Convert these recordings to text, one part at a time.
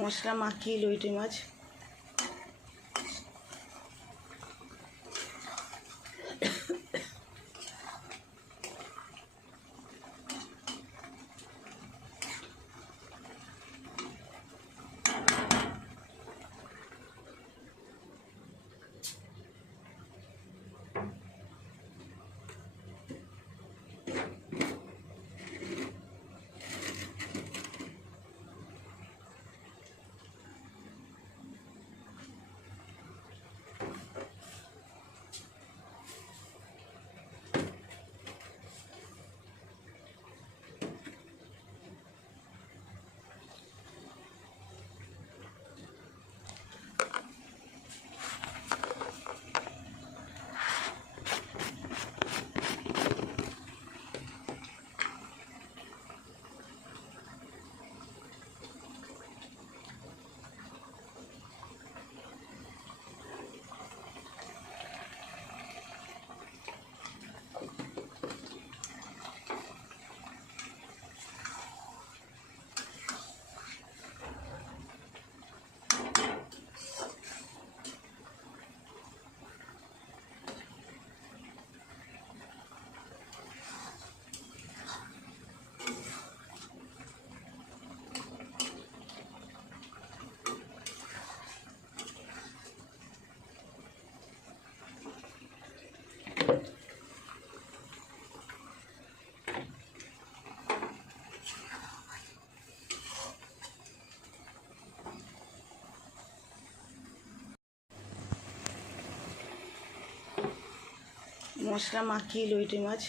মশলা মাখিয়ে লইটে মাছ। মশলা মাখিয়ে লইটে মাছ।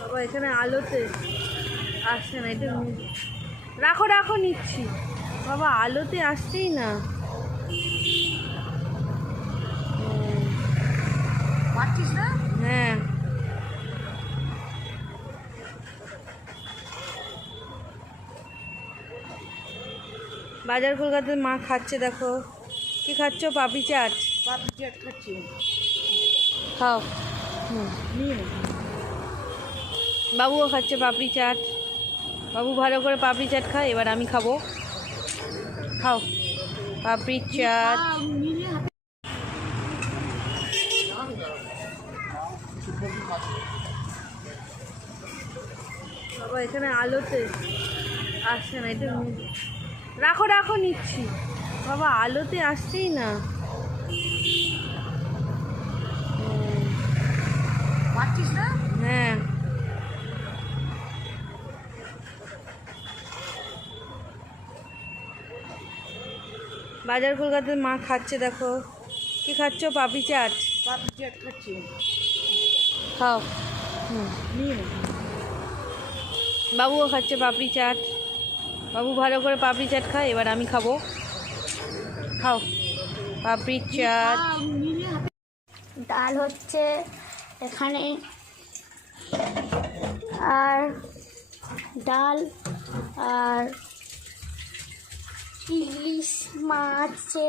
বাবা এখানে আলোতে আসছে না, এটা রাখো রাখো নিচ্ছি। বাবা আলোতে আসছেই না। পাচ্ছিস না? হ্যাঁ বাজার কলকাতাতে মা খাচ্ছে, দেখো কি খাচ্ছ? পাপড়ি চাট। পাপড়ি চাট খাচ্ছি, খাও। নিয়ে বাবুও খাচ্ছে পাপড়ি চাট। বাবু ভালো করে পাপড়ি চাট খায়, এবার আমি খাবো। খাও পাপড়ি চাট। বাবা এখানে আলোতে আসছে না, এটা রাখো রাখো নিচ্ছি। বাবা আলোতে আসছেই না। পাচ্ছিস না? হ্যাঁ বাজার কলকাতাতে মা খাচ্ছে, দেখো কি খাচ্ছ? পাপড়ি চাট। পাপড়ি চাট খাচ্ছি, খাও। বাবুও খাচ্ছে পাপড়ি চাট। বাবু ভালো করে পাপড়ি চাট খায়, এবার আমি খাবো। খাও পাপড়ি চাট। ডাল হচ্ছে এখানে, আর ডাল আর ইলিশ মাছে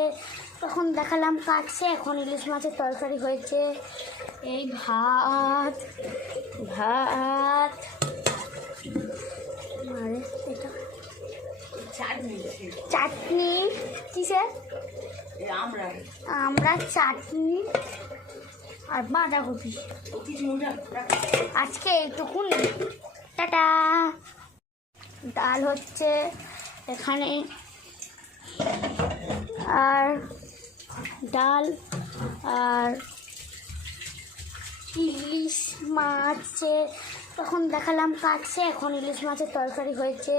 তখন দেখালাম কাটছে, এখন ইলিশ মাছের তরকারি হয়েছে। এই ভাত ভাত আরে এটা চাটনি কিসের আমরা চাটনি আর বাঁধাকপি আজকে এইটুকুনি। টাটা। ডাল হচ্ছে এখানে, আর ডাল আর ইলিশ মাছে তখন দেখালাম কাটছে, এখন ইলিশ মাছের তরকারি হয়েছে।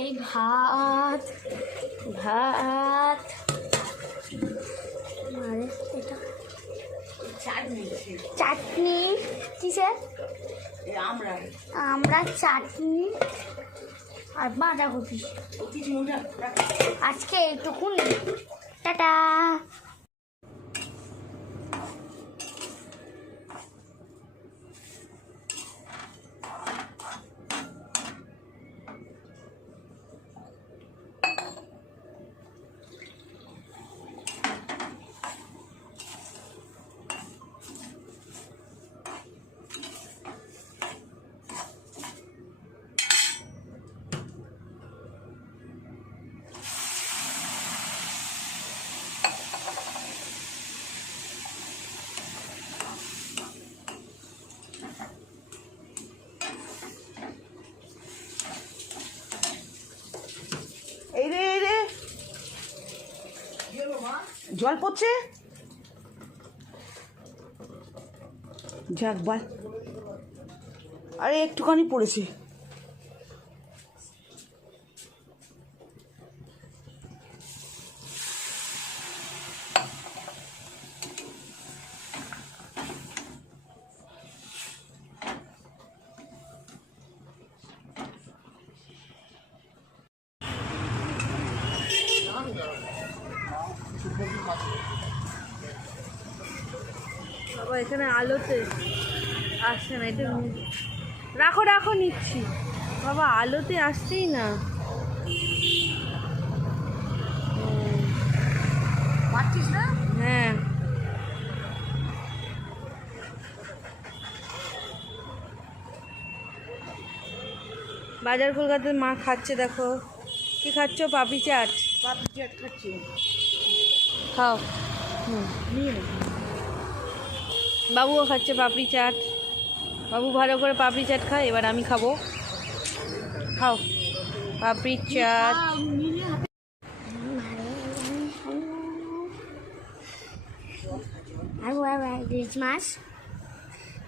এই ভাত ভাত আরে এটা চাটনি কিসের আমরা চাটনি আর বাঁধাকপি আজকে এইটুকুনি। টাটা। এই রে জল পড়ছে, যাক বল। আরে একটুখানি পড়েছে। বাবা এখানে আলোতে আসছে না, এটা রাখো রাখো নিচ্ছি। বাবা আলোতে আসছেই না। পাচ্ছিস না? হ্যাঁ বাজার কলকাতার মা খাচ্ছে, দেখো কি খাচ্ছ? পাপড়ি চাট। পাপড়ি চাট খাচ্ছি। খাও। নিয়ে নে। বাবুও খাচ্ছে পাপড়ি চাট। বাবু ভালো করে পাপড়ি চাট খায়, এবার আমি খাবো। খাও পাপড়ি চাট।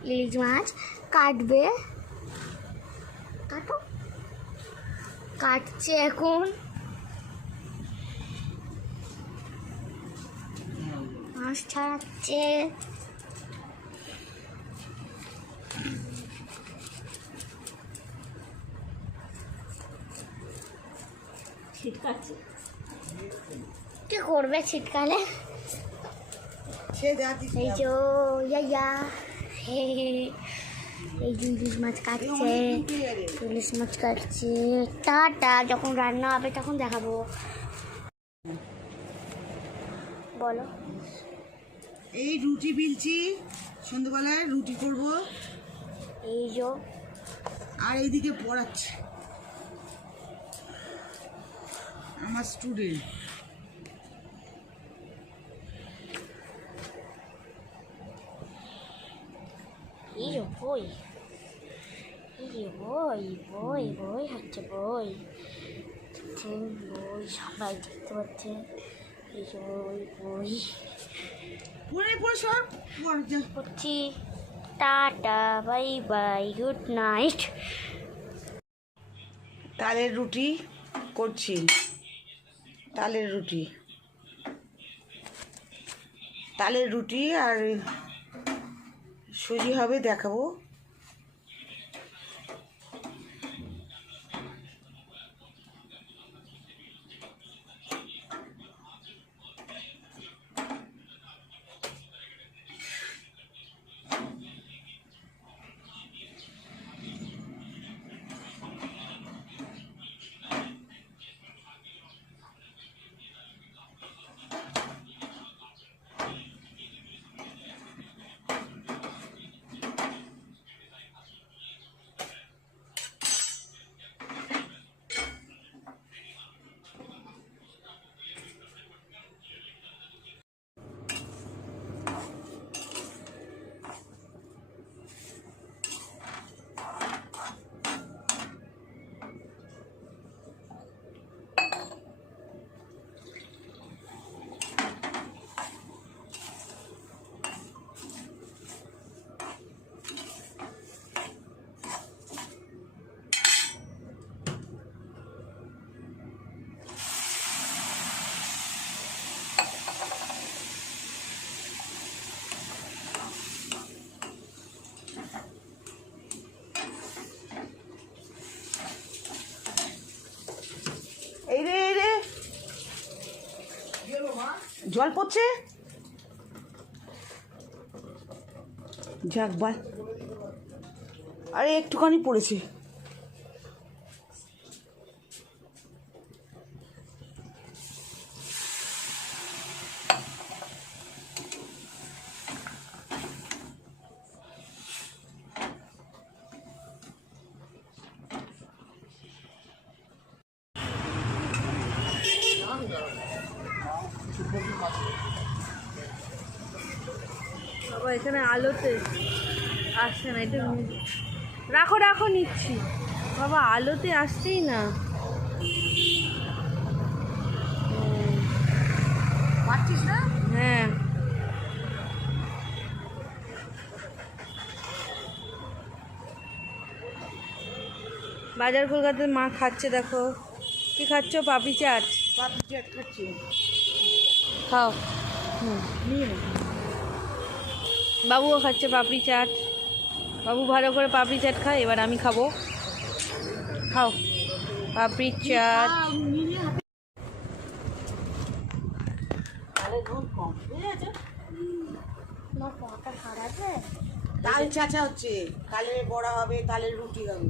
ইলিশ মাছ কাটবে, কাটো। কাটছে এখন, মাছ ছাড়াচ্ছে। ছিটকাচ্ছে, কি করবে ছিটকালে? এই যে ইয়া এই যে ইলিশ মাছ কাটছে, ইলিশ মাছ কাটছে। টাটা, যখন রান্না হবে তখন দেখাবো। বলো। এই রুটি বিলছি, সন্ধ্যাবেলায় রুটি করব। এই যে আর এইদিকে পড়াচ্ছে আমার স্টুডেন্ট। এই যে বই, এই যে বই বই বই হচ্ছে বই, বই সবাই দেখতে পাচ্ছে। এই যে বই বই পড়ে সব পড়ছি। Tata, bye bye, good night. তালের রুটি করছি, তালের রুটি আর সুজি হবে দেখাবো। এই রে এই রে, জল পড়ছে। যাক বাল, আরে একটুখানি পড়েছে। বাবা এখানে আলোতে আসছে না, এটা রাখো রাখো নিচ্ছি। বাবা আলোতে আসছেই না। পারছিস না? হ্যাঁ বাজার কলকাতার মা খাচ্ছে, দেখো কি খাচ্ছ? পাপড়ি চাট। পাপড়ি চাট খাচ্ছি। খাও। নিয়ে নাও। বাবুও খাচ্ছে পাপড়ি চাট। বাবু ভালো করে পাপড়ি চাট খায়, এবার আমি খাবো। খাও পাপড়ি চাট। তাল চাচা হচ্ছে, তালের বড়া হবে, তালের রুটি হবে।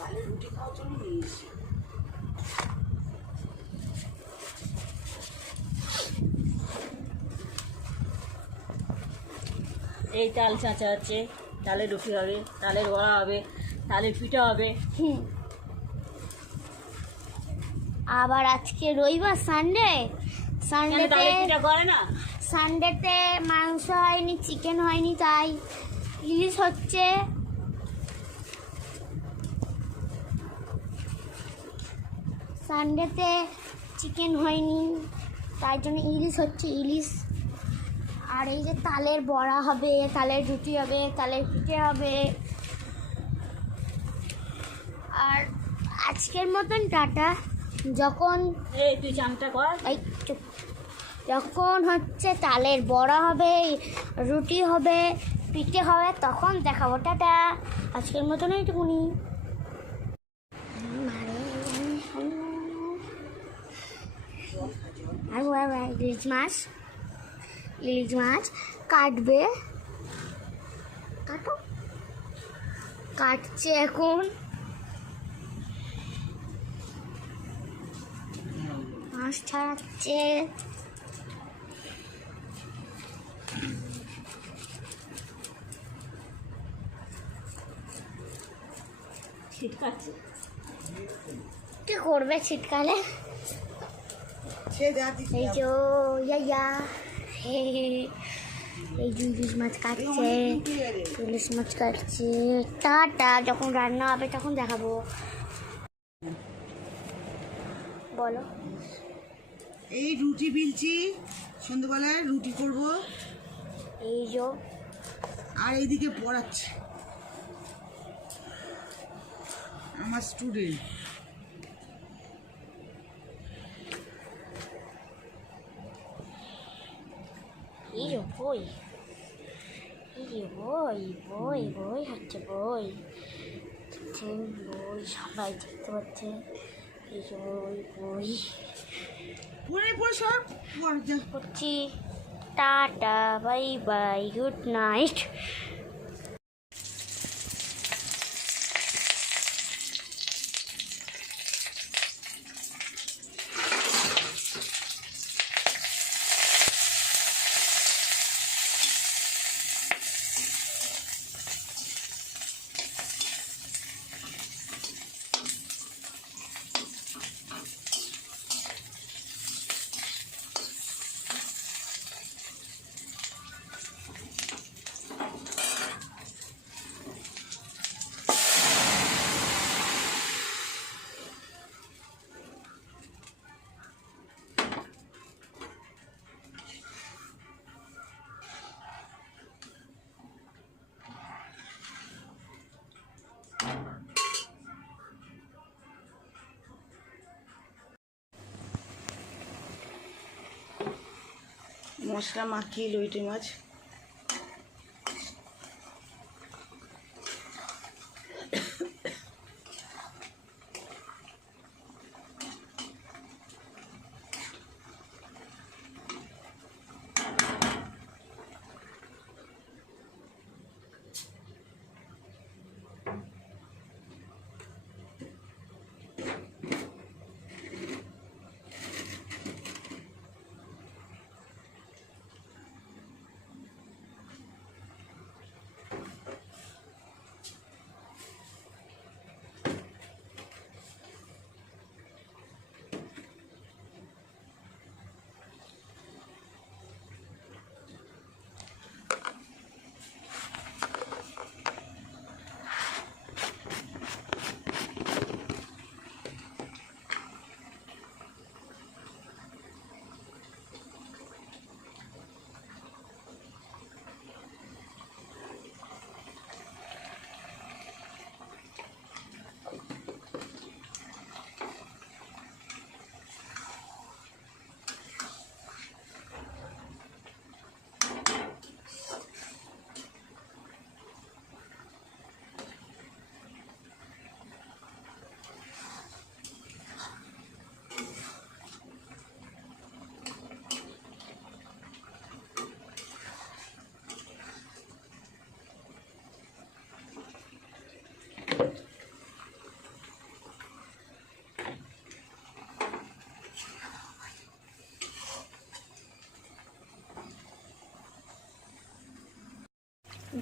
তালের রুটি খাওয়ার জন্য নিয়ে এসেছি। এই তাল চাঁচা হচ্ছে, তালের রুটি হবে, তালের বড়া হবে, তালের পিঠা হবে। আবার আজকে রবিবার, সানডে। কেন তালের পিঠা করে না? সানডেতে মাংস হয়নি, চিকেন হয়নি, তাই ইলিশ হচ্ছে। সানডেতে চিকেন হয়নি, তাই জন্য ইলিশ হচ্ছে, ইলিশ। আর এই যে তালের বড়া হবে, তালের রুটি হবে, তালের পিঠে হবে। আর আজকের মতন টাটা। যখন এই তুই চাংটা কর। এই চুপ। যখন হচ্ছে তালের বড়া হবে, রুটি হবে, পিঠে হবে, তখন দেখাবো। টাটা। আজকের মতন এইটুকুনি। ইলিশ মাছ, ইলিশ মাছ কাটবে। কাটো। কাটছে এখন। মাছ ছাড়াচ্ছে। ছিটকাচ্ছে। কি করবে ছিটকালে? সে যা দিচ্ছে। এই যে ইয়া হে, এই যে ইলিশ মাছ কাটছে, ইলিশ মাছ কাটছে। টাটা। যখন রান্না হবে তখন দেখাবো। বলো। এই রুটি বিলছি, সন্ধ্যাবেলায় রুটি করব। এই যে আর এইদিকে পড়াচ্ছে আমার স্টুডেন্ট। এই যে বই। এই বই বই বই হচ্ছে বই বই সবাই দেখতে পাচ্ছে এই যে বই বই করছি tata bye bye good night. মশলা মাখিয়ে লইটে মাছ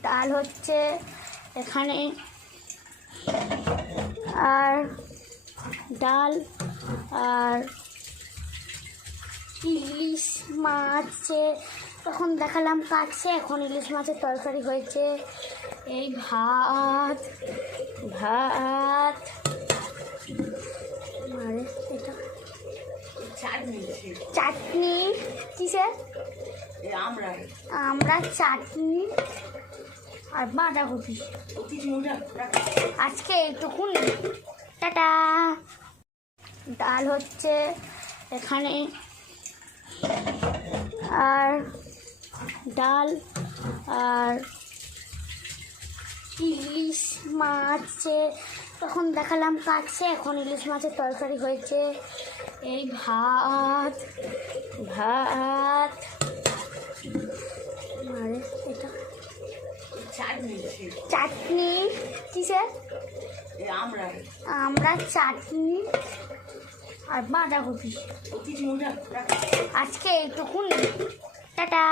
ডাল হচ্ছে এখানে আর ডাল আর ইলিশ মাছে তখন দেখালাম কাটছে, এখন ইলিশ মাছের তরকারি হয়েছে। এই ভাত ভাত আরে এটা চাটনি কিসের আমরা চাটনি আর বাঁধাকপি আজকে এইটুকুন। টাটা। ডাল হচ্ছে এখানে আর ডাল আর ইলিশ মাছে তখন দেখালাম কাটছে, এখন ইলিশ মাছের তরকারি হয়েছে। এই ভাত ভাত আরে এটা চাটনি কিসের আমরা চাটনি আর বাঁধাকপি আজকে এইটুকুন। টাটা।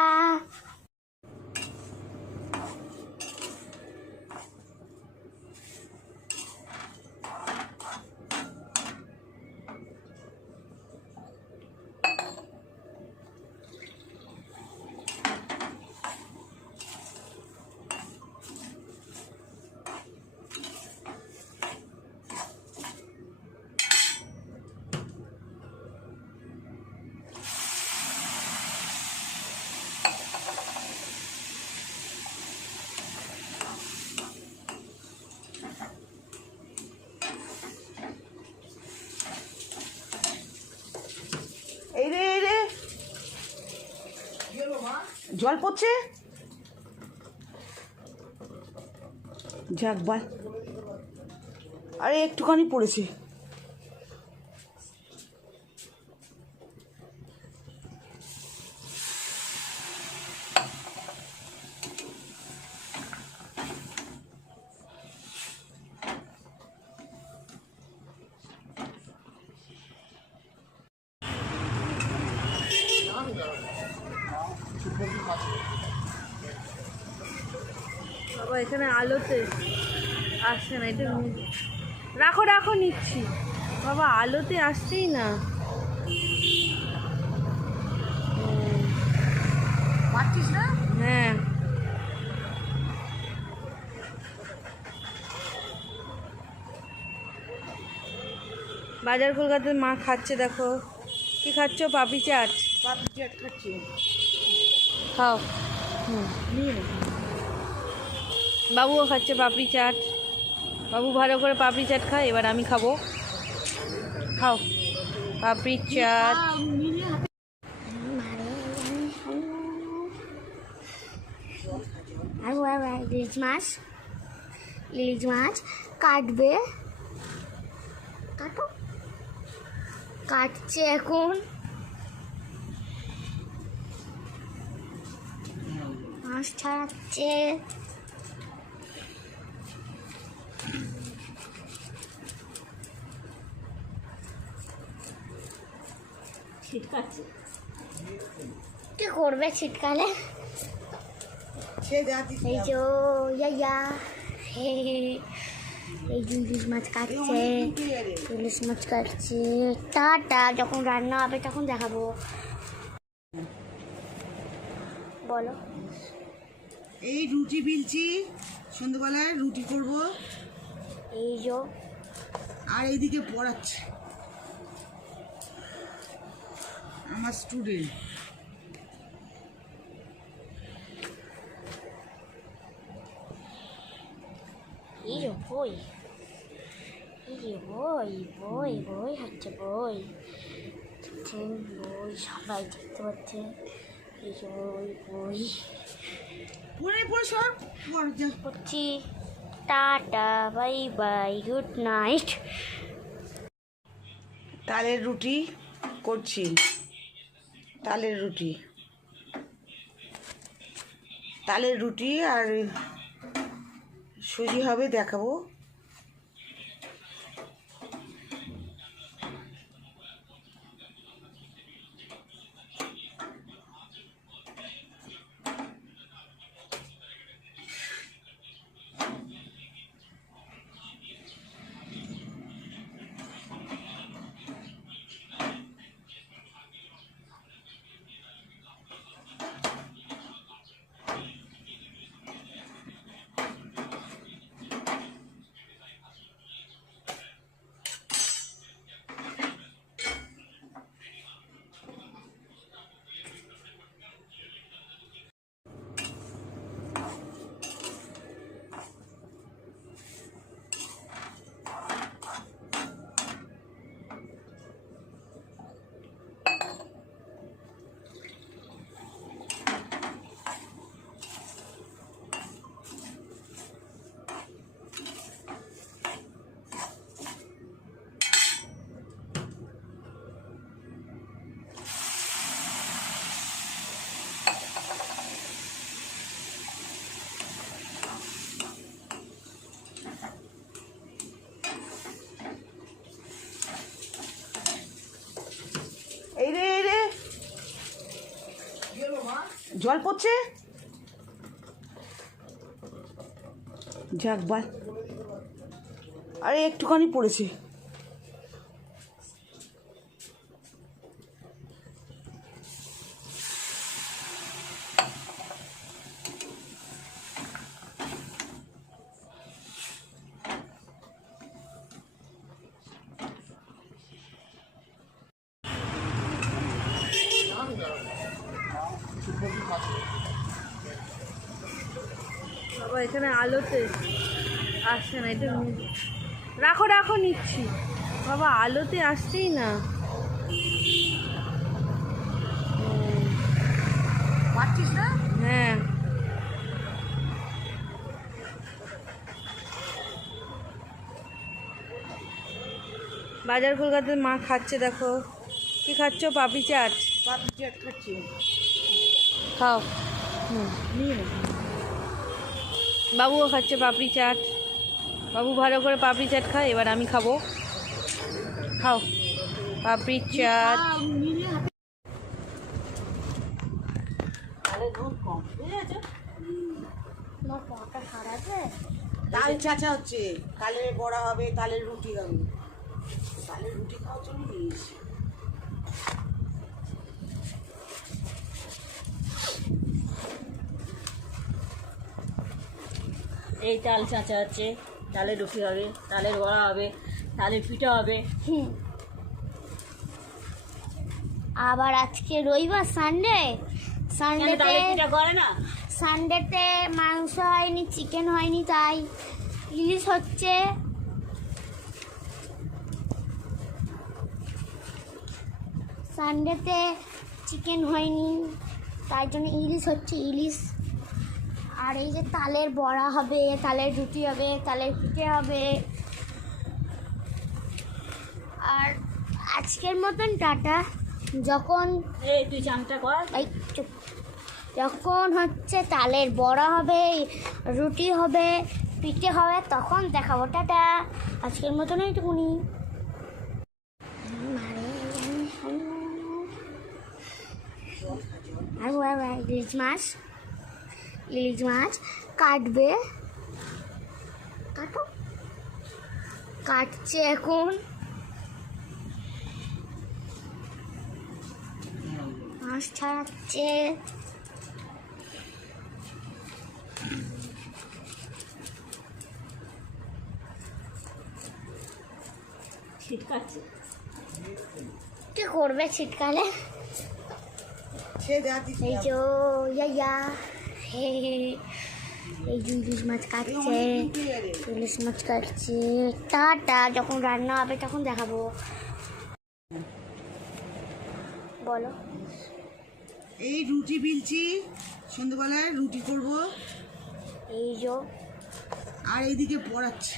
জল পড়ছে যাক বাল, আরে একটুখানি পড়েছে। বাবা এখানে আলোতে আসছে না, এটা রাখো রাখো নিচ্ছি। বাবা আলোতে আসছেই না। পারছিস না? হ্যাঁ বাজার কলকাতার মা খাচ্ছে, দেখো কি খাচ্ছ? পাপড়ি চাট। পাপড়ি চাট খাচ্ছি। খাও। নিয়ে নে। বাবুও খাচ্ছে পাপড়ি চাট। বাবু ভালো করে পাপড়ি চাট খায়, এবার আমি খাবো। খাও পাপড়ি চাট। আর ইলিশ মাছ, ইলিশ মাছ কাটবে, কাটো, কাটছে এখন। মাছ ছাড়াচ্ছে। ছিটকাচ্ছে। কি করবে ছিটকালে? সে জাতি এই যে ইয়া এই যে ইলিশ মাছ কাটছে, ইলিশ মাছ কাটছে। টাটা, যখন রান্না হবে তখন দেখাবো। বলো। এই রুটি বিলছি, সন্ধ্যেবেলায় রুটি করব। এই যে আর এইদিকে পড়াচ্ছে আমার স্টুডেন্ট। এই যে বই, এই যে বই বই বই হচ্ছে বই, বই সবাই দেখতে পাচ্ছে। এই যে বই বই পড়ে পড়ে সব পড় যা। করছি। Tata, bye bye, good night. তালের রুটি করছি, তালের রুটি, তালের রুটি আর সুজি হবে, দেখাবো। এই রে এই রে, জল পড়ছে। যাক বাল, আরে একটুখানি পড়েছে। বাবা এখানে আলোতে আসছে না, এটা রাখো রাখো নিচ্ছি। বাবা আলোতে আসছেই না। পারছিস না? হ্যাঁ বাজার কলকাতার মা খাচ্ছে, দেখো কি খাচ্ছ? পাপড়ি চাট। পাপড়ি চাট খাচ্ছি। খাও। নিয়ে নে। বাবুও খাচ্ছে পাপড়ি চাট। বাবু ভালো করে পাপড়ি চাট খায়, এবার আমি খাবো। খাও পাপড়ি চাট। তালের দুধ কম বুঝেছো? তোমার পটা সারাবে। তাল চাচা হচ্ছে, তালের বড়া হবে, তালের রুটি হবে। তালের রুটি খাওয়ার জন্য নিয়েছি। এই তাল চাঁচা হচ্ছে, তালের রুটি হবে, তালের বড়া হবে, তালের পিঠা হবে। আবার আজকে রবিবার, সানডে। কেন সানডেতে তালের পিঠা করে না? সানডেতে মাংস হয়নি, চিকেন হয়নি, তাই ইলিশ হচ্ছে। সানডেতে চিকেন হয়নি, তাই জন্য ইলিশ হচ্ছে, ইলিশ। আর এই যে তালের বড়া হবে, তালের রুটি হবে, তালের পিঠে হবে। আর আজকের মতন টাটা। যখন এই তুই চামটা কর। এই চুপ। যখন হচ্ছে তালের বড়া হবে, রুটি হবে, পিঠে হবে, তখন দেখাবো। টাটা। আজকের মতন এইটুকুনি। আর ইলিশ মাছ, ইলিশ মাছ কাটবে। কাটো। কাটছে এখন। মাছ ছাড়াচ্ছে। ছিটকাচ্ছে। কি করবে ছিটকালে? সে যা দিচ্ছি এই যে ইয়া হে হে। এই যে ইলিশ মাছ কাটছে, ইলিশ মাছ কাটছে। টাটা। যখন রান্না হবে তখন দেখাবো। বলো। এই রুটি বিলছি, সন্ধ্যেবেলায় রুটি করব। এই যে আর এইদিকে পড়াচ্ছে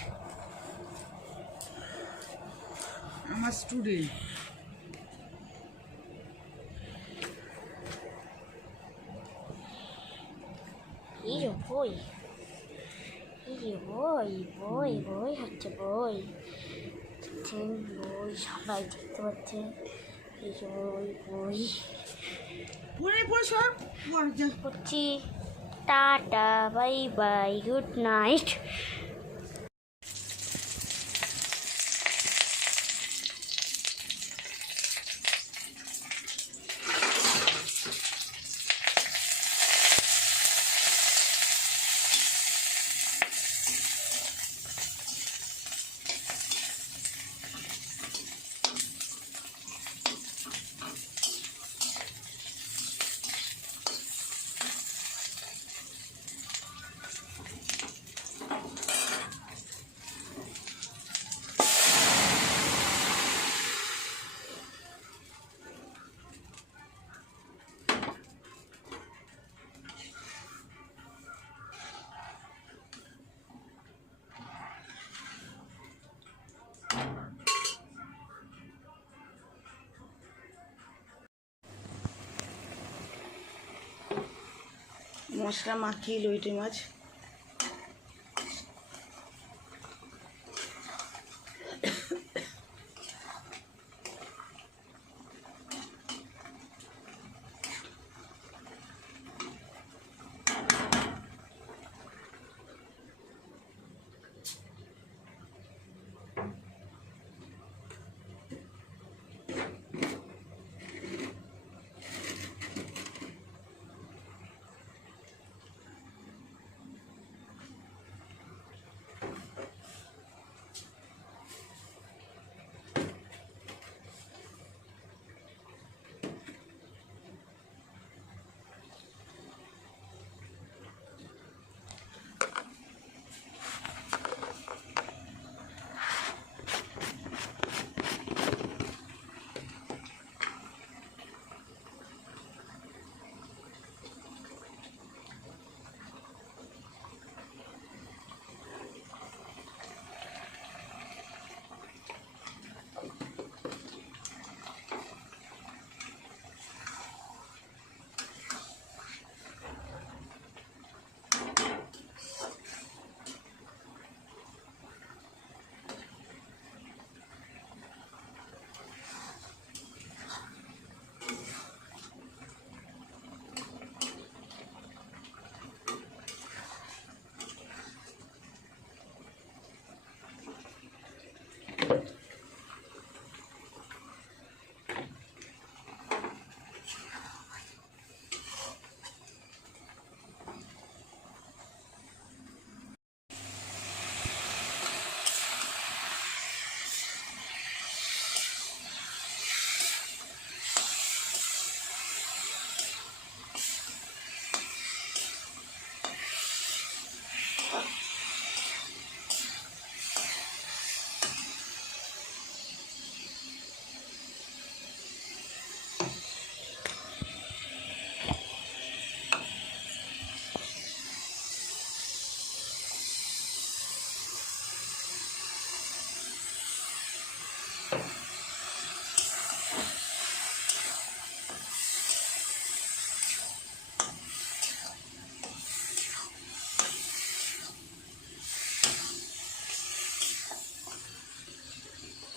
আমার স্টুডেন্ট। এই যে বই, এই যে বই বই বই হচ্ছে বই। বই সবাই দেখতে পাচ্ছে। এই যে বই বই পড়ে পড়ে সব পড় যা। করছি। Tata, bye bye, good night. মশলা মাখিয়ে লইটে মাছ।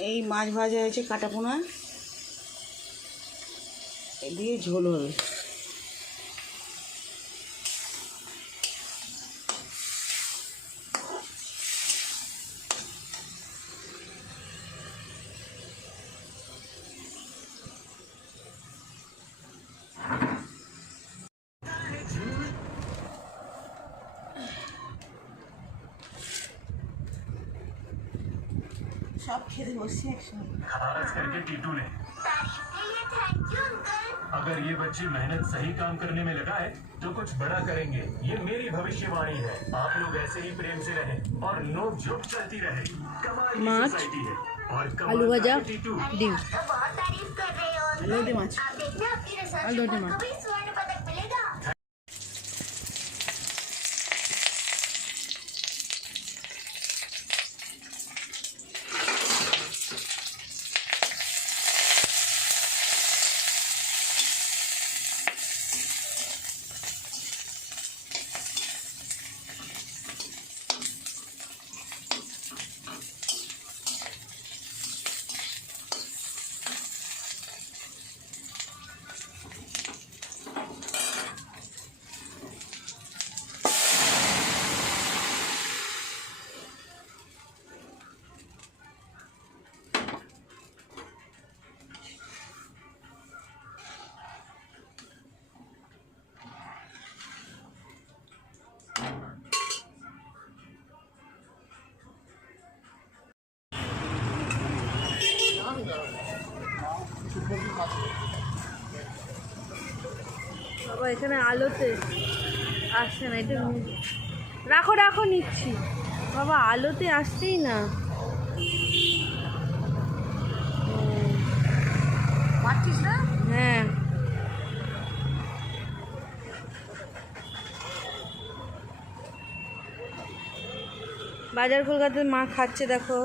এই মাছ ভাজা হয়েছে কাটা পোনা দিয়ে ঝোল হবে। সব খেতে বসছি একসঙ্গে। खास करके टीटू ने। अगर ये बच्ची मेहनत सही काम करने में लगा है तो कुछ बड़ा करेंगे, ये मेरी भविष्यवाणी है। आप लोग ऐसे ही प्रेम से रहें और नोक झोंक चलती रहे। कमाल की माछ, सोसाइटी है और आलू कमाल भजा, का टीटू। ডিম, লোটে মাছ আর লোটে মাছ। বাবা এখানে আলোতে আসছে না, এটা রাখো রাখো নিচ্ছি। বাবা আলোতে আসছেই না। পাচ্ছিস না? হ্যাঁ বাজার কলকাতার মা খাচ্ছে, দেখো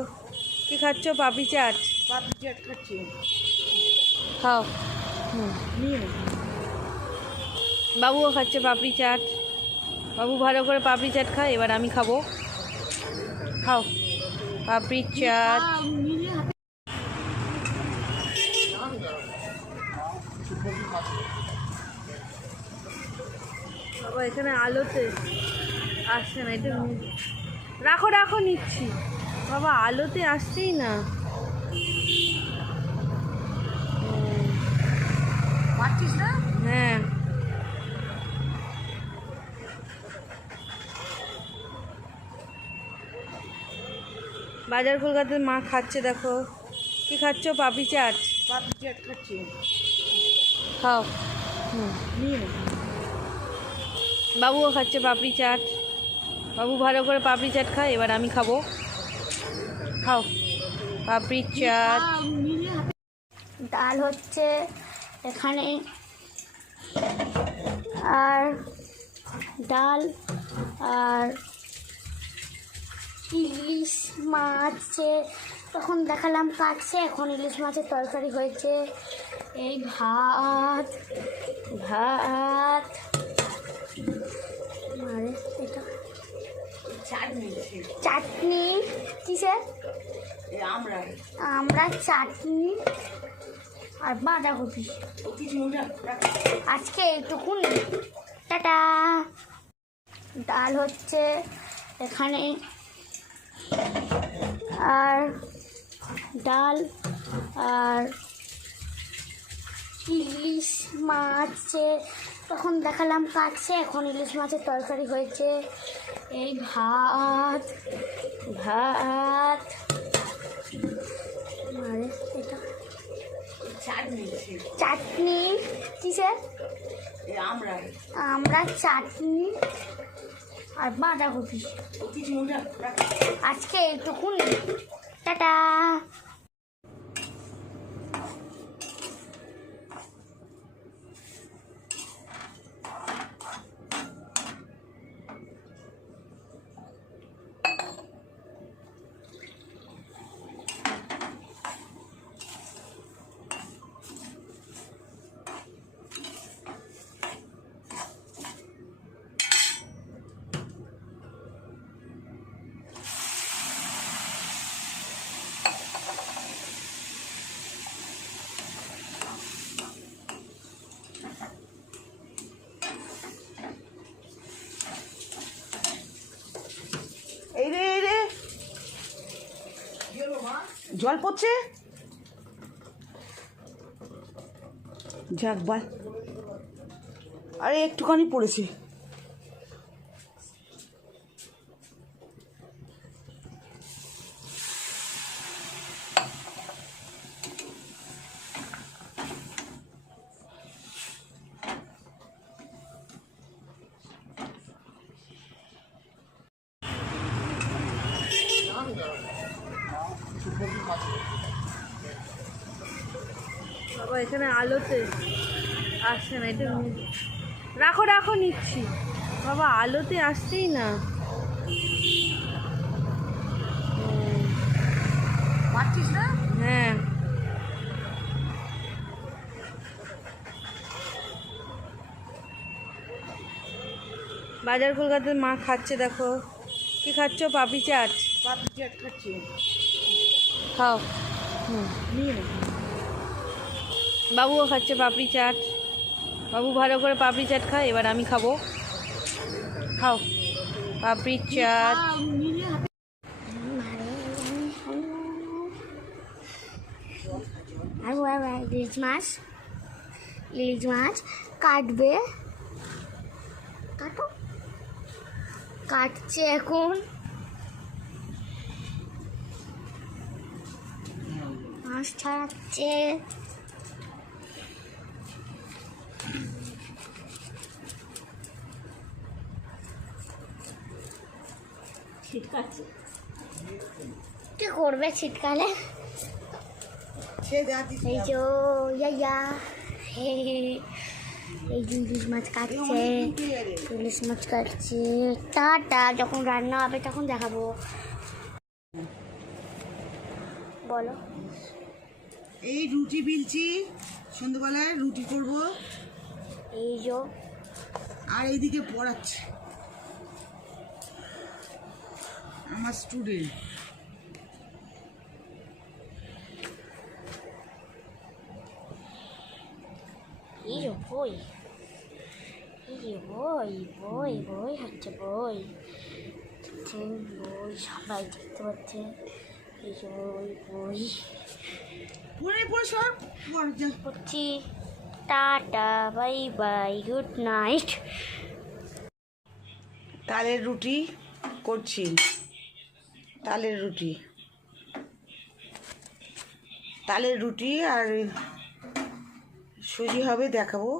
কি খাচ্ছ? পাপড়ি চাট। পাপড়ি চাট খাচ্ছি। খাও। নিয়ে নে। বাবুও খাচ্ছে পাপড়ি চাট। বাবু ভালো করে পাপড়ি চাট খায়, এবার আমি খাবো। খাও পাপড়ি চাট। বাবা এখানে আলোতে আসছে না, এটা রাখো রাখো নিচ্ছি। বাবা আলোতে আসছেই না। পাচ্ছিস না? হ্যাঁ বাজার কলকাতার মা খাচ্ছে, দেখো কি খাচ্ছ? পাপড়ি চাট। পাপড়ি চাট খাচ্ছি। খাও। নিয়ে নে। বাবুও খাচ্ছে পাপড়ি চাট। বাবু ভালো করে পাপড়ি চাট খায়, এবার আমি খাবো। খাও পাপড়ি চাট। ডাল হচ্ছে এখানে, আর ডাল আর ইলিশ মাছে তখন দেখালাম কাটছে, এখন ইলিশ মাছের তরকারি হয়েছে। এই ভাত ভাত আরে এটা চাটনি। চাটনি কিসের? আমরা আমরা চাটনি আর বাঁধাকপি। আজকে এইটুকুন, টাটা। ডাল হচ্ছে এখানে, আর ডাল আর ইলিশ মাছে তখন দেখালাম কাটছে, এখন ইলিশ মাছের তরকারি হয়েছে। এই ভাত ভাত আরে এটা চাটনি। চাটনি কিসের? আমরা চাটনি আর বাঁধাকপি। আজকে এইটুকুন, টাটা। জল পড়ছে, যাক বাল, আরে একটুখানি পড়েছে। বাবা এখানে আলোতে আসছে না, এটা রাখো রাখো নিচ্ছি। বাবা আলোতে আসছেই না। পাচ্ছিস না? হ্যাঁ বাজার কলকাতার মা খাচ্ছে, দেখো কি খাচ্ছ? পাপড়ি চাট। পাপড়ি চাট খাচ্ছি। খাও। নিয়ে নে। বাবুও খাচ্ছে পাপড়ি চাট। বাবু ভালো করে পাপড়ি চাট খায়, এবার আমি খাবো। খাও পাপড়ি চাট। আর ইলিশ মাছ কাটবে, কাটো, কাটছে এখন। মাছ ছাড়াচ্ছে। ছিটকাচ্ছে। কি করবে ছিটকালে? সে দেখা এই যে ইয়া এই যে ইলিশ মাছ কাটছে, ইলিশ মাছ কাটছে। টাটা, যখন রান্না হবে তখন দেখাবো। বলো। এই রুটি বিলছি, সন্ধ্যাবেলায় রুটি করব। এই যে আর এইদিকে পড়াচ্ছে আমার স্টুডেন্ট। এই যে বই, এই যে বই বই বই হচ্ছে বই, বই সবাই দেখতে পাচ্ছে। এই যে বই বই পড়ে পড়ে সব পড় যা। করছি। Tata, bye bye, good night. তালের রুটি করছি, তালের রুটি, তালের রুটি আর সুজি হবে, দেখাবো।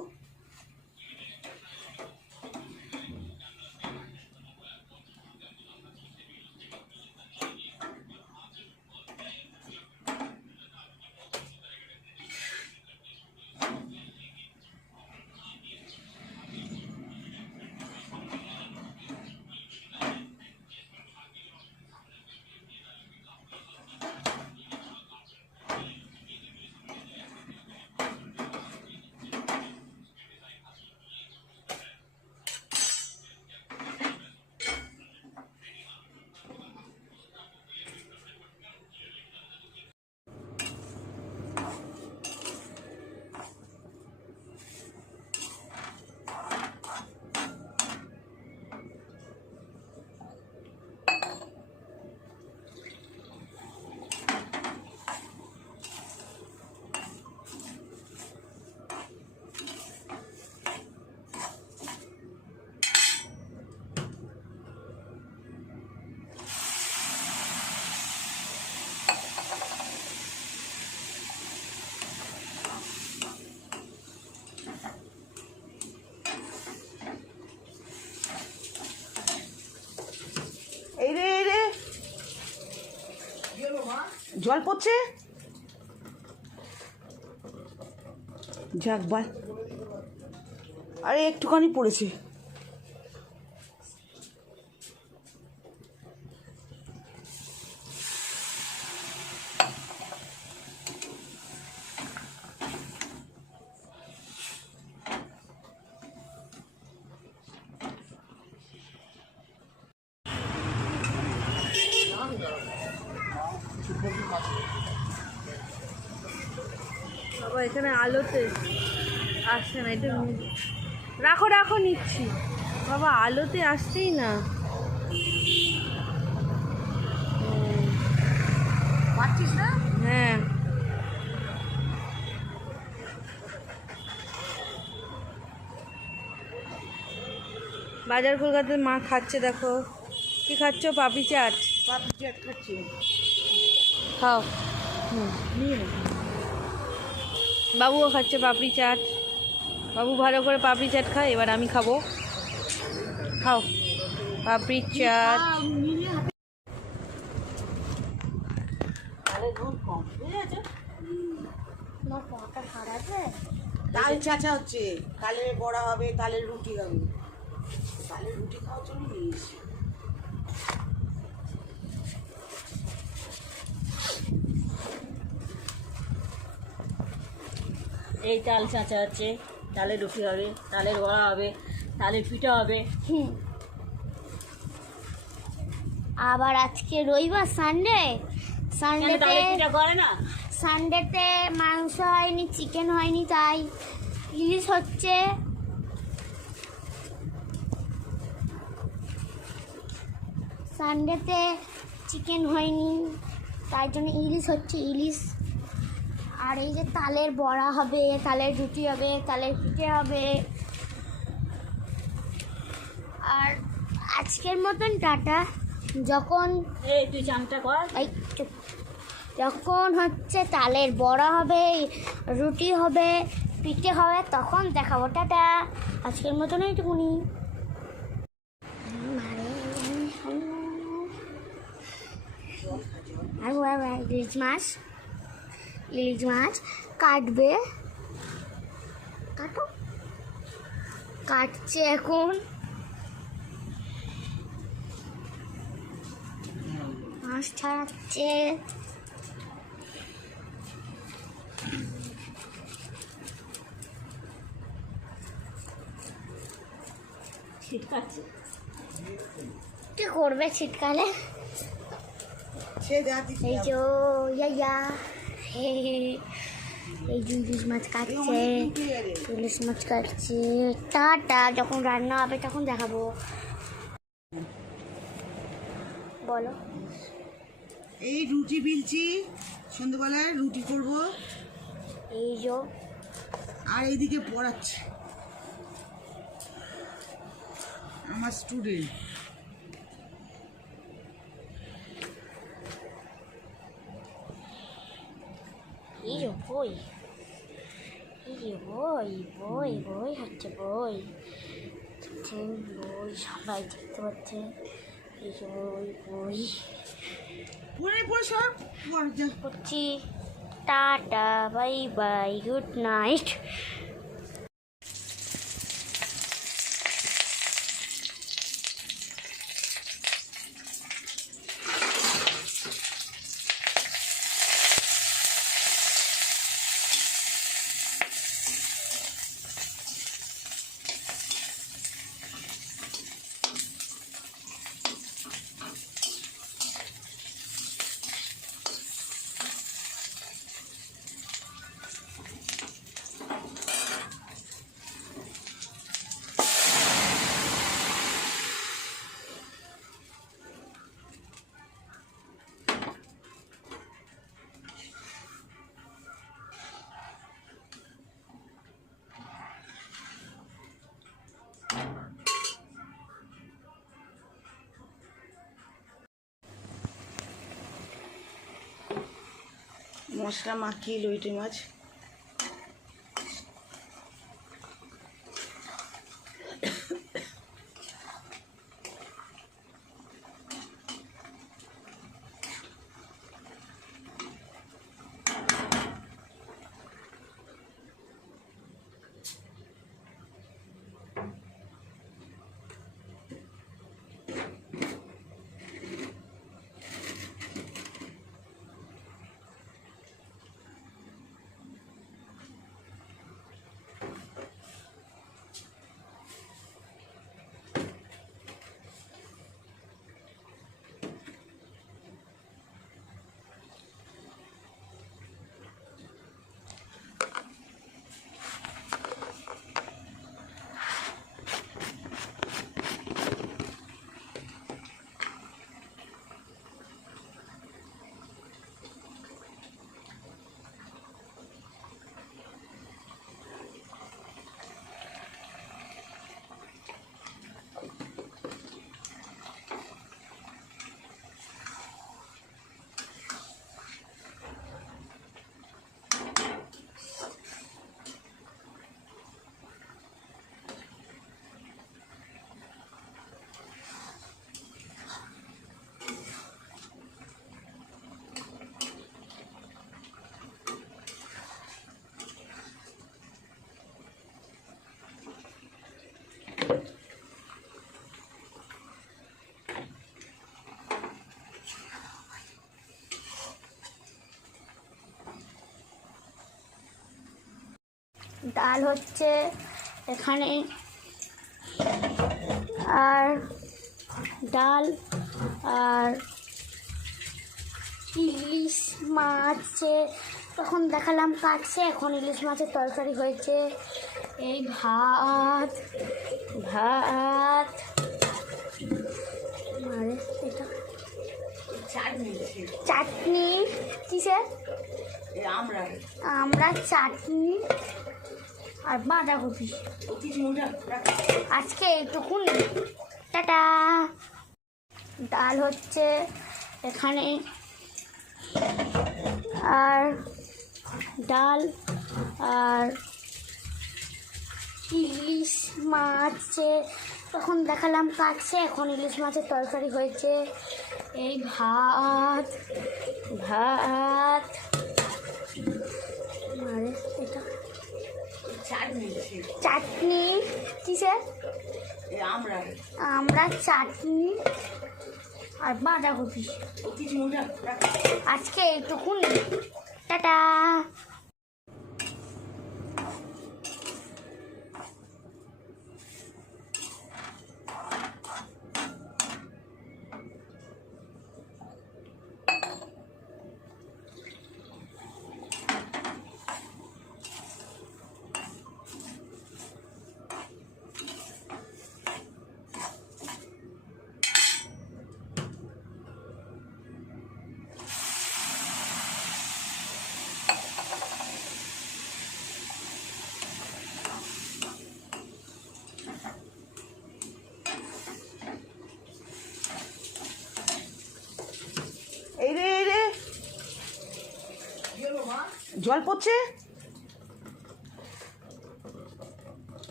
এই রে এই রে, জল পড়ছে, যাক বাল, আরে একটুখানি পড়েছে। বাবা এখানে আলোতে আসছে না, এটা রাখো রাখো নিচ্ছি। বাবা আলোতে আসছেই না। পাচ্ছিস না? হ্যাঁ বাজার কলকাতার মা খাচ্ছে, দেখো কি খাচ্ছ? পাপড়ি চাট পাপড়ি চাট খাচ্ছি। খাও। নিয়ে নে। বাবুও খাচ্ছে পাপড়ি চাট। বাবু ভালো করে পাপড়ি চাট খায়, এবার আমি খাবো। খাও পাপড়ি চাট। তালের দুধ কম বুঝেছো? তোমার পটা খারাপে তাল চাচা হচ্ছে, তালের বড়া হবে, তালের রুটি হবে। তালের রুটি খাওয়ার জন্য নিয়ে এসেছি। এই তাল চাঁচা হচ্ছে, তালের রুটি হবে, তালের বড়া হবে, তালের পিঠা হবে। আবার আজকে রবিবার, সানডে। কেন তালের পিঠা করে না? সানডেতে মাংস হয়নি, চিকেন হয়নি, তাই ইলিশ হচ্ছে। সানডেতে চিকেন হয়নি, তাই জন্য ইলিশ হচ্ছে, ইলিশ। আর এই যে তালের বড়া হবে, তালের রুটি হবে, তালের পিঠে হবে। আর আজকের মতন টাটা। যখন এই তুই চাংটা কর। এই চুপ। যখন হচ্ছে তালের বড়া হবে, রুটি হবে, পিঠে হবে, তখন দেখাবো। টাটা। আজকের মতন এইটুকুনি। ইলিশ মাছ, ইলিশ মাছ কাটবে। কাটো। কাটছে এখন। মাছ ছাড়াচ্ছে। ছিটকাচ্ছে। কি করবে ছিটকালে? সে যা দিচ্ছি এই যে ইয়া হে এই যে ইলিশ মাছ কাটছে, ইলিশ মাছ কাটছে। টাটা। যখন রান্না হবে তখন দেখাবো। বলো। এই রুটি বিলছি, সন্ধ্যেবেলায় রুটি করব। এই যে আর এইদিকে পড়াচ্ছে আমার স্টুডেন্ট। এই যে বই, এই যে বই বই বই হচ্ছে বই। বই সবাই দেখতে পাচ্ছে। এই যে বই বই পড়ে পড়ে সব পড় যা। করছি। Tata, bye bye, good night. মশলা মাখিয়ে লইটে মাছ। ডাল হচ্ছে এখানে, আর ডাল আর ইলিশ মাছে তখন দেখালাম কাটছে, এখন ইলিশ মাছের তরকারি হয়েছে। এই ভাত ভাত আরে এটা চাটনি কিসের আমরা চাটনি আর বাঁধাকপি আজকে এইটুকুনি। টাটা। ডাল হচ্ছে এখানে, আর ডাল আর ইলিশ মাছে তখন দেখালাম কাটছে, এখন ইলিশ মাছের তরকারি হয়েছে। এই ভাত ভাত আরে এটা চাটনি কিসের আমরা চাটনি আর বাঁধাকপি আজকে এইটুকুনি। টাটা। এই রে জল পড়ছে,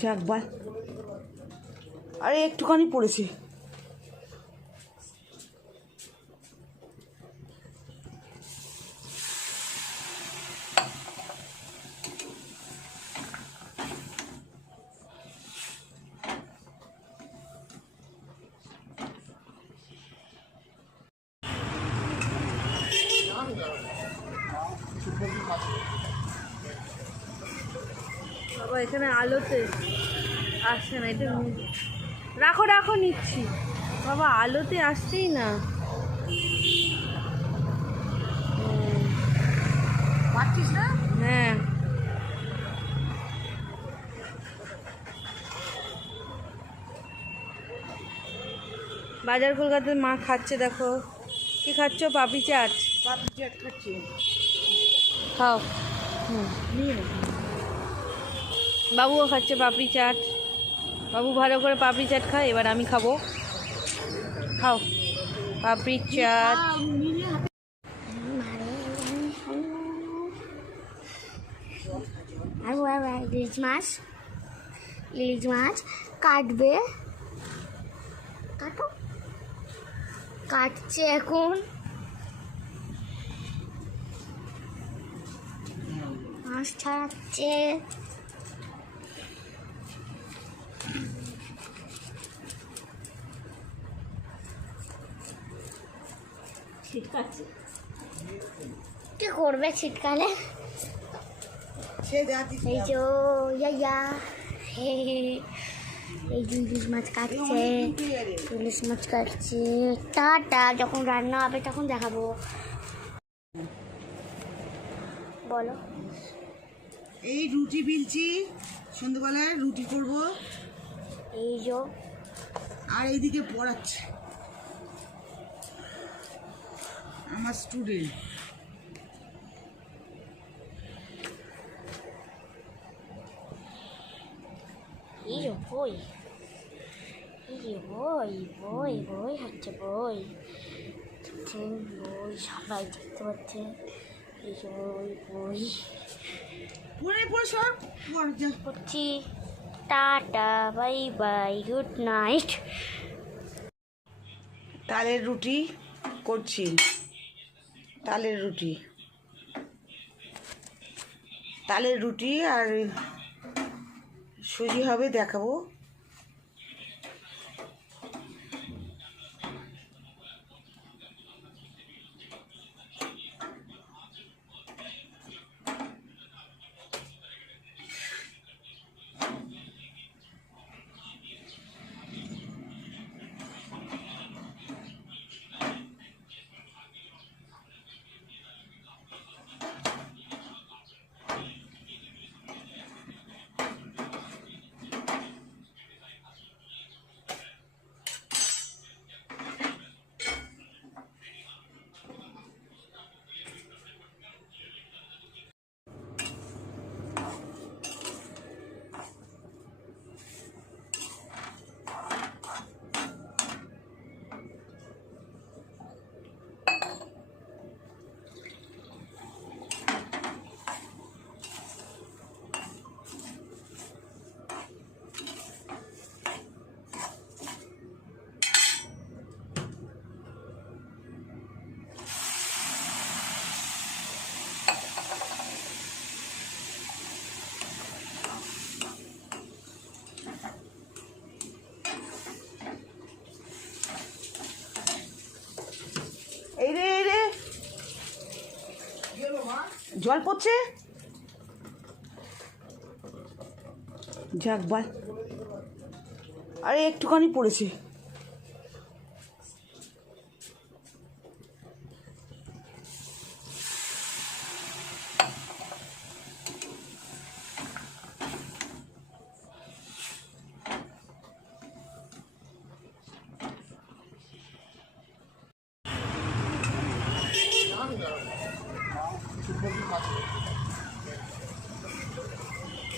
যাক বল। আরে একটুখানি পড়েছে। বাবা এখানে আলোতে আসছে না, এটা রাখো রাখো নিচ্ছি। বাবা আলোতে আসছেই না। পাচ্ছিস না? হ্যাঁ বাজার কলকাতার মা খাচ্ছে, দেখো কি খাচ্ছ? পাপড়ি চাট। পাপড়ি চাট খাচ্ছি। খাও। নিয়ে নে। বাবুও খাচ্ছে পাপড়ি চাট। বাবু ভালো করে পাপড়ি চাট খায়, এবার আমি খাবো। খাও পাপড়ি চাট। ইলিশ মাছ কাটবে, কাটো। কাটছে এখন। মাছ ছাড়াচ্ছে। ছিটকাচ্ছে। কি করবে ছিটকালে? এই যে ইয়া এই যে ইলিশ মাছ কাটছে, ইলিশ মাছ কাটছে। টাটা। যখন রান্না হবে তখন দেখাবো। বলো। এই রুটি বিলছি, সন্ধ্যাবেলায় রুটি করব। এই যে আর এইদিকে পড়াচ্ছে আমার স্টুডেন্ট। এই যে বই, এই যে বই বই বই হচ্ছে বই। বই সবাই দেখতে পাচ্ছে। এই যে বই বই পড়ছি। Tata bye bye good night. তালের রুটি করছি, তালের রুটি, তালের রুটি আর সুজি হবে, দেখাবো। জল পড়ছে, যাক বাল, আরে একটুখানি পড়েছে।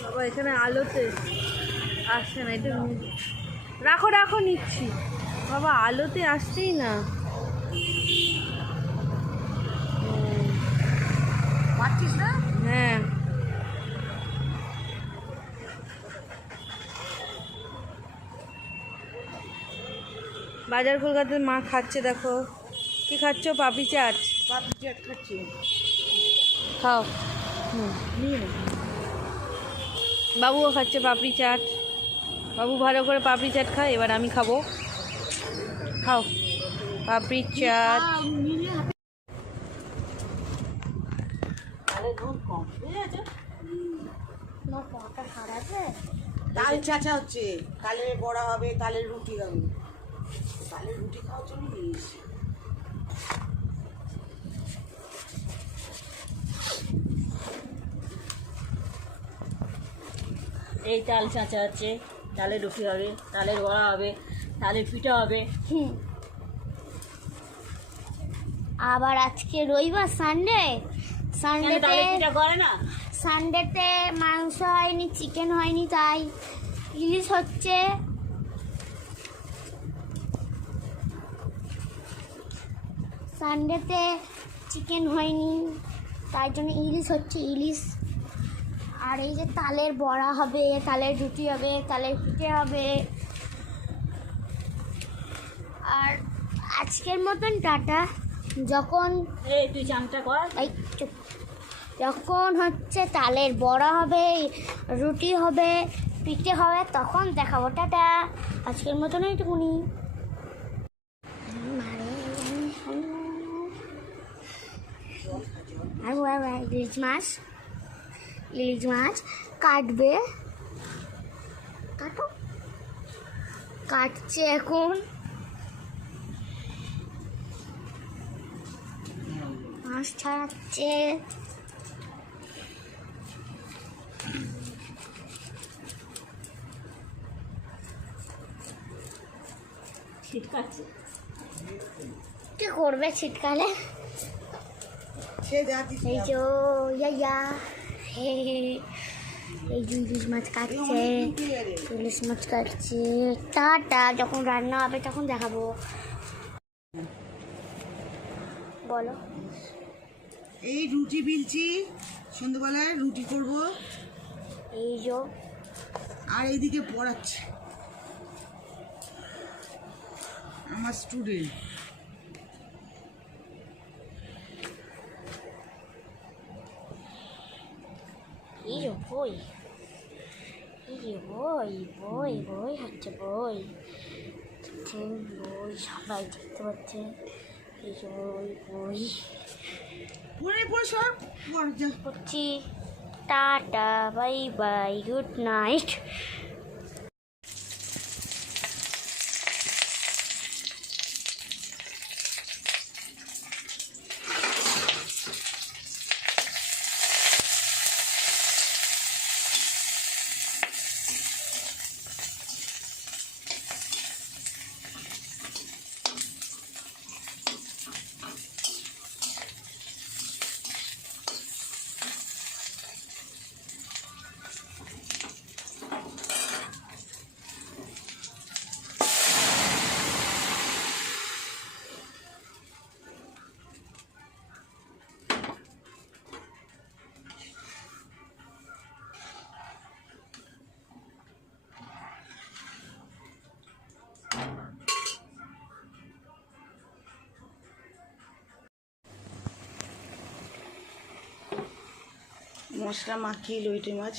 বাবা এখানে আলোতে আসছে না, এটা রাখো রাখো নিচ্ছি। বাবা আলোতে আসছেই না। পাচ্ছিস না? হ্যাঁ বাজার কলকাতার মা খাচ্ছে, দেখো কি খাচ্ছ? পাপড়ি চাট। পাপড়ি চাট খাচ্ছি। খাও। নিয়ে নে। বাবুও খাচ্ছে পাপড়ি চাট। বাবু ভালো করে পাপড়ি চাট খায়, এবার আমি খাবো। খাও পাপড়ি চাট। তালে নুন কম, বুঝেছো? তোমার পটা খারাপ হয়? তাল চাচা হচ্ছে, তালের বড়া হবে, তালের রুটি হবে। তালের রুটি খাওয়ার জন্য নিয়ে এসেছি। এই তাল চাঁচা হচ্ছে, তালের রুটি হবে, তালের বড়া হবে, তালের পিঠা হবে। হুম। আবার আজকে রবিবার, সানডে। কেন সানডেতে তালের পিঠা করে না? সানডেতে মাংস হয়নি, চিকেন হয়নি, তাই ইলিশ হচ্ছে। সানডেতে চিকেন হয়নি, তাই জন্য ইলিশ হচ্ছে, ইলিশ। আর এই যে তালের বড়া হবে, তালের রুটি হবে, তালের পিঠে হবে। আর আজকের মতন টাটা। যখন এই তুই চাংটা কর। এই চুপ। যখন হচ্ছে তালের বড়া হবে, রুটি হবে, পিঠে হবে, তখন দেখাবো। টাটা। আজকের মতন এইটুকুনি। আর ইলিশ মাছ, ইলিশ মাছ কাটবে। কাটো। কাটছে এখন। মাছ ছাড়াচ্ছে। ছিটকাচ্ছে। কি করবে ছিটকালে? সে যা দিস এই যে ইয়া হে হে। এই যে ইলিশ মাছ কাটছে, ইলিশ মাছ কাটছে। টাটা। যখন রান্না হবে তখন দেখাবো। বলো। এই রুটি বিলছি, সন্ধ্যাবেলায় রুটি করব। এই যে আর এইদিকে পড়াচ্ছে আমার স্টুডেন্ট। এই যে বই, এই যে বই বই বই হচ্ছে বই। বই সবাই দেখতে পাচ্ছে। এই যে বই বই পড়ে পড়ে সব পড় যা। করছি। Tata, bye bye, good night. মশলা মাখিয়ে লইটে মাছ।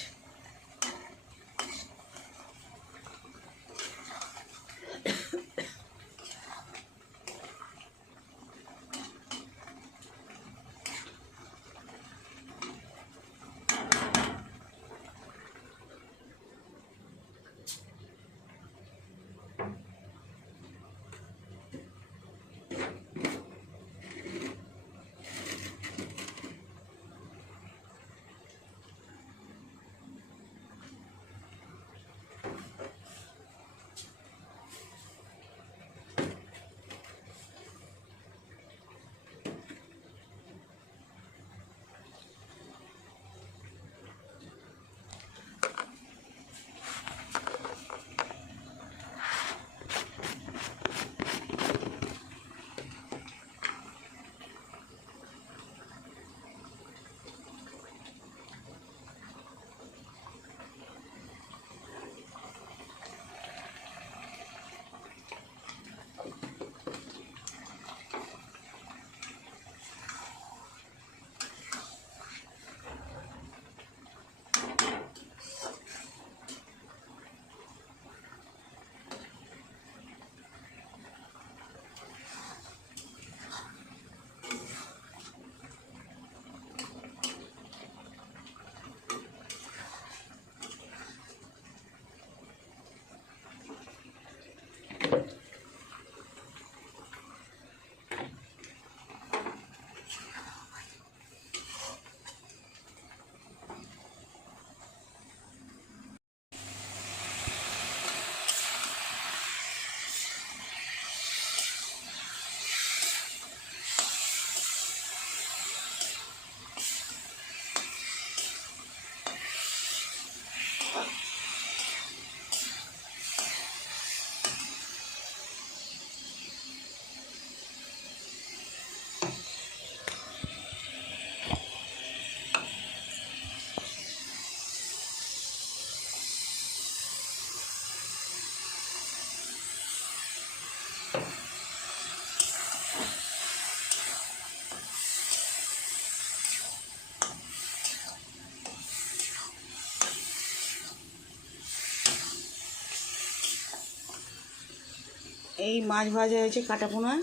এই মাছ ভাজা হয়েছে কাটা পোনা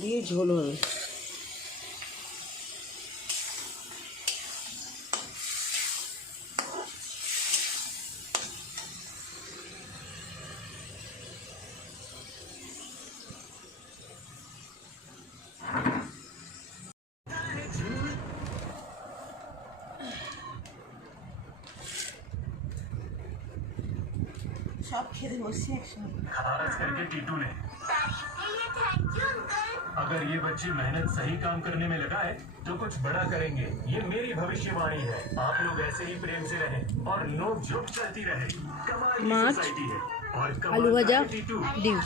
দিয়ে ঝোল হবে। সব খেতে বসছি একসঙ্গে। खास करके टीटू ने। अगर ये बच्चे मेहनत सही काम करने में लगाए तो कुछ बड़ा करेंगे, ये मेरी भविष्यवाणी है। आप लोग ऐसे ही प्रेम से रहें और नोक झोंक चलती रहे। कमाल की माछ, सोसाइटी है और आलू कमाल भजा, का टीटू। ডিম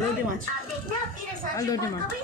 লোটে মাছ आप देखना आपकी रसोई लोटे बहुत माछ। कभी